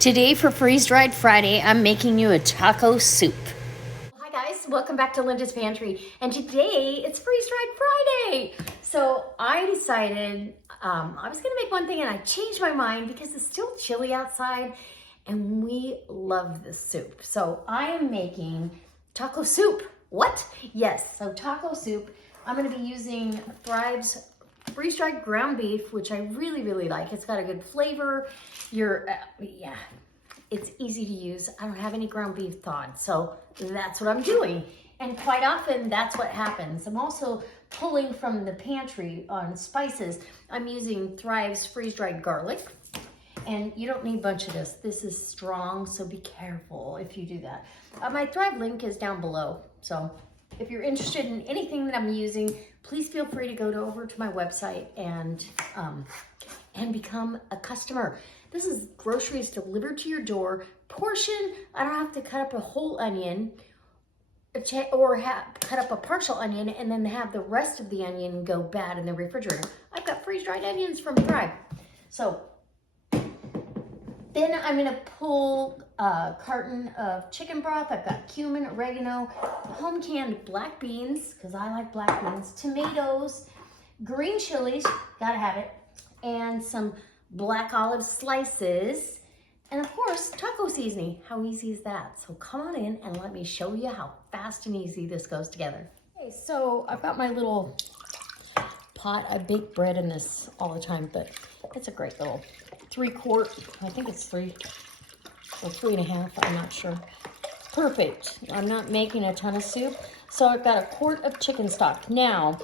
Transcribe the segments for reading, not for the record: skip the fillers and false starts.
Today for Freeze Dried Friday, I'm making you a taco soup. Hi guys, welcome back to Linda's Pantry. And today it's Freeze Dried Friday. So I decided I was gonna make one thing and I changed my mind because it's still chilly outside and we love this soup. So I am making taco soup. What? Yes, so taco soup. I'm gonna be using Thrive's freeze-dried ground beef, which I really like. It's got a good flavor. It's easy to use. I don't have any ground beef thawed, so that's what I'm doing. And quite often, that's what happens. I'm also pulling from the pantry on spices. I'm using Thrive's freeze-dried garlic. And you don't need a bunch of this. This is strong, so be careful if you do that. My Thrive link is down below. So if you're interested in anything that I'm using, please feel free to go over to my website and become a customer. This is groceries delivered to your door. Portion, I don't have to cut up a whole onion or cut up a partial onion and then have the rest of the onion go bad in the refrigerator. I've got freeze-dried onions from Thrive. So then I'm gonna pull a carton of chicken broth. I've got cumin, oregano, home canned black beans, because I like black beans, tomatoes, green chilies, gotta have it, and some black olive slices, and of course, taco seasoning. How easy is that? So come on in and let me show you how fast and easy this goes together. Okay, so I've got my little pot. I bake bread in this all the time, but it's a great little 3-quart, I think it's 3 or 3.5, I'm not sure. Perfect. I'm not making a ton of soup. So I've got a quart of chicken stock. Now,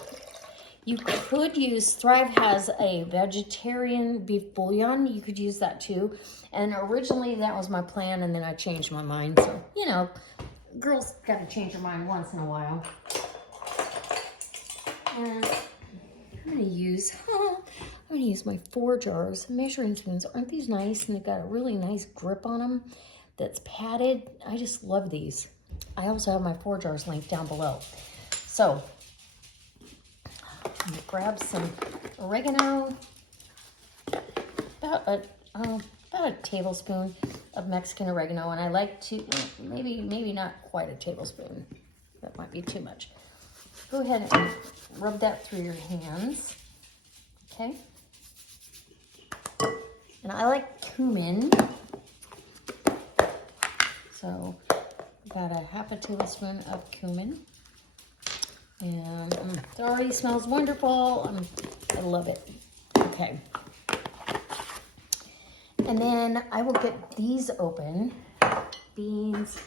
you could use, Thrive has a vegetarian beef bouillon. You could use that too. And originally that was my plan and then I changed my mind. So, you know, girls gotta change their mind once in a while. And I'm gonna use my 4 jars. Measuring spoons, aren't these nice? And they've got a really nice grip on them that's padded. I just love these. I also have my 4 jars linked down below. So I'm gonna grab some oregano, about a tablespoon of Mexican oregano, and I like to, maybe not quite a tablespoon. That might be too much. Go ahead and rub that through your hands, okay? And I like cumin, so got a half a tablespoon of cumin. And it already smells wonderful. I love it. Okay. And then I will get these open, beans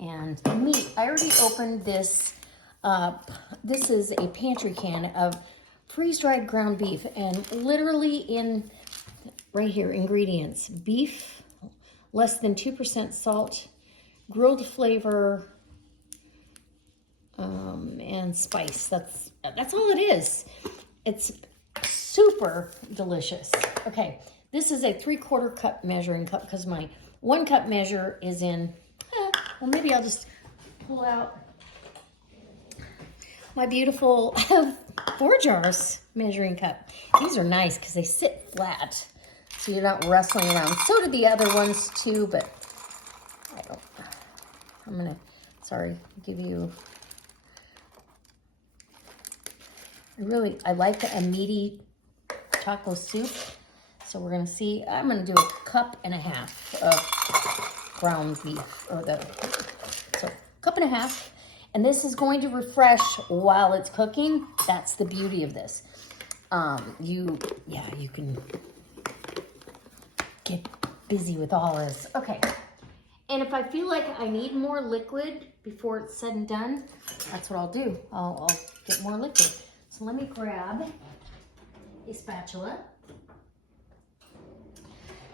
and meat. I already opened this up. This is a pantry can of freeze-dried ground beef, and literally in right here, ingredients: beef, less than 2% salt, grilled flavor, and spice. That's all it is. It's super delicious. Okay, this is a 3/4 cup measuring cup because my 1 cup measure is in, well, maybe I'll just pull out my beautiful 4 jars measuring cup. These are nice because they sit flat, so you're not wrestling around. So do the other ones too, but I'm gonna, give you, I like a meaty taco soup. So we're gonna see, I'm gonna do 1.5 cups of ground beef, so 1.5 cups. And this is going to refresh while it's cooking. That's the beauty of this. You can get busy with all this. Okay. And if I feel like I need more liquid before it's said and done, that's what I'll do. I'll get more liquid. So let me grab a spatula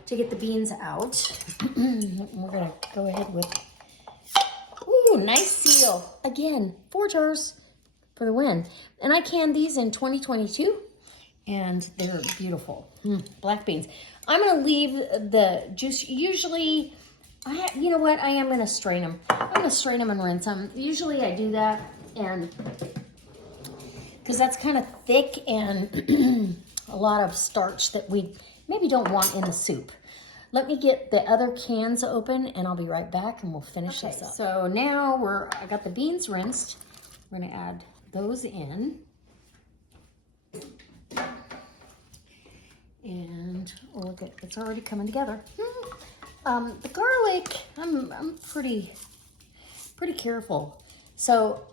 to get the beans out. We're gonna go ahead with, ooh, nice seal. Again, 4 jars for the win. And I canned these in 2022 and they're beautiful. Black beans. I'm gonna leave the juice, usually, you know what, I am gonna strain them. I'm gonna strain them and rinse them. Usually I do that, and because that's kind of thick and a lot of starch that we maybe don't want in the soup. let me get the other cans open and I'll be right back and we'll finish this up. So now I got the beans rinsed. We're gonna add those in. And oh, look at it's already coming together. The garlic, I'm pretty careful. So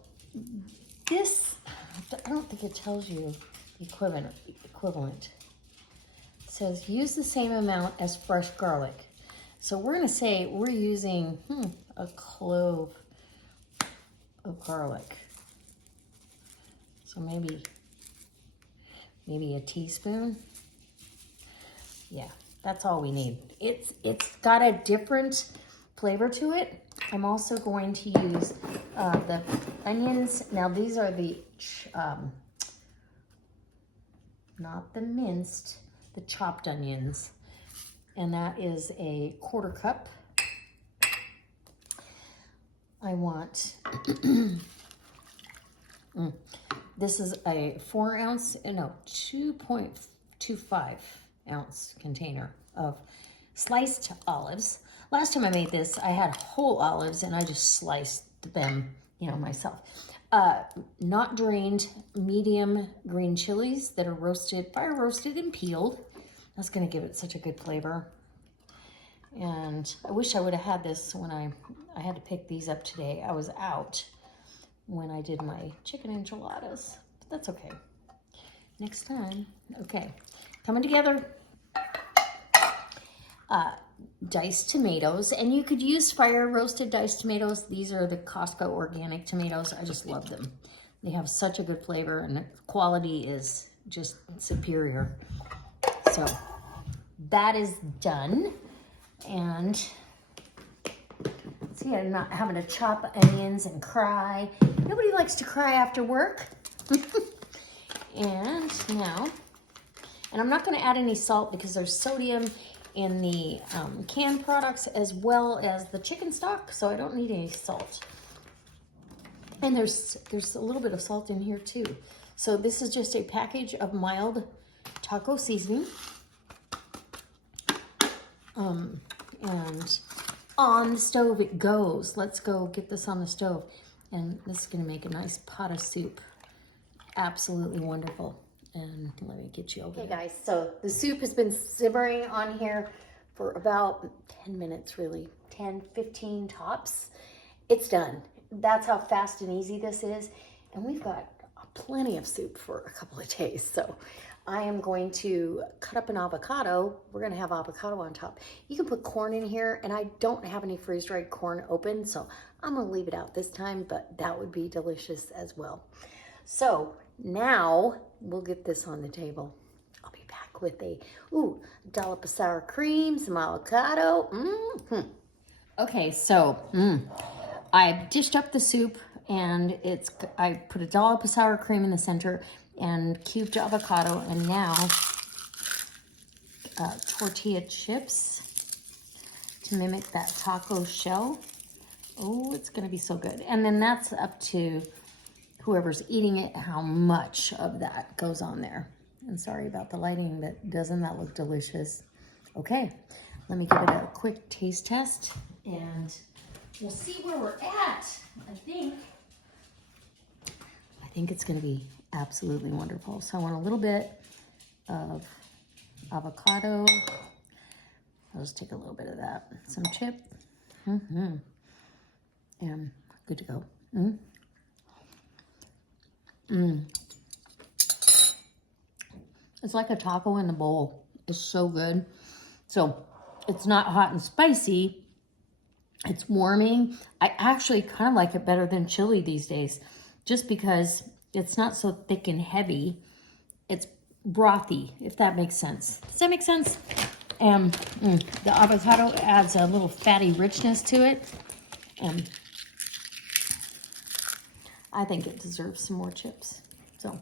this, I don't think it tells you the equivalent. It says use the same amount as fresh garlic. So we're gonna say we're using a clove of garlic. So maybe a teaspoon. Yeah, that's all we need. It's got a different flavor to it. I'm also going to use the onions. Now these are the, not the minced, the chopped onions. And that is a 1/4 cup. I want, this is a 2.25 ounce container of sliced olives. Last time I made this, I had whole olives and I just sliced them, myself. Not drained, medium green chilies that are roasted, fire roasted and peeled. That's gonna give it such a good flavor. And I wish I would have had this when I had to pick these up today. I was out when I did my chicken enchiladas, but that's okay. Next time. Okay, coming together. Diced tomatoes, and you could use fire roasted diced tomatoes. These are the Costco organic tomatoes. I just love them. They have such a good flavor and the quality is just superior. So that is done. And see, I'm not having to chop onions and cry. Nobody likes to cry after work. And now, and I'm not going to add any salt because there's sodium in the canned products as well as the chicken stock, so I don't need any salt. And there's a little bit of salt in here too. So this is just a package of mild taco seasoning. And on the stove it goes. Let's go get this on the stove. And this is gonna make a nice pot of soup. Absolutely wonderful. And let me get you over there. Okay guys, so the soup has been simmering on here for about 10 minutes really, 10, 15 tops. It's done. That's how fast and easy this is. And we've got plenty of soup for a couple of days. So I am going to cut up an avocado. We're gonna have avocado on top. You can put corn in here, and I don't have any freeze-dried corn open, so I'm gonna leave it out this time, but that would be delicious as well. So now we'll get this on the table. I'll be back with a dollop of sour cream, some avocado. Okay, so I dished up the soup, and I put a dollop of sour cream in the center and cubed avocado, and now tortilla chips to mimic that taco shell. Oh, it's gonna be so good. And then that's up to whoever's eating it, how much of that goes on there. And sorry about the lighting, but doesn't that look delicious? Okay, let me give it a quick taste test and we'll see where we're at. I think it's gonna be absolutely wonderful. So I want a little bit of avocado. I'll just take a little bit of that. Some chip. And good to go. It's like a taco in a bowl. It's so good. So it's not hot and spicy. It's warming. I actually kind of like it better than chili these days, just because it's not so thick and heavy. It's brothy, if that makes sense. Does that make sense? And the avocado adds a little fatty richness to it. And I think it deserves some more chips. So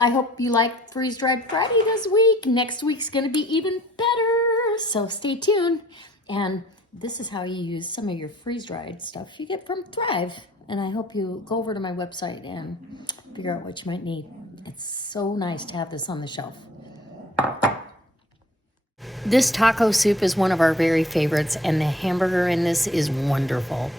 I hope you like Freeze-Dried Friday this week. Next week's gonna be even better. So stay tuned. And this is how you use some of your freeze-dried stuff you get from Thrive. And I hope you go over to my website and figure out what you might need. It's so nice to have this on the shelf. This taco soup is one of our very favorites, and the hamburger in this is wonderful.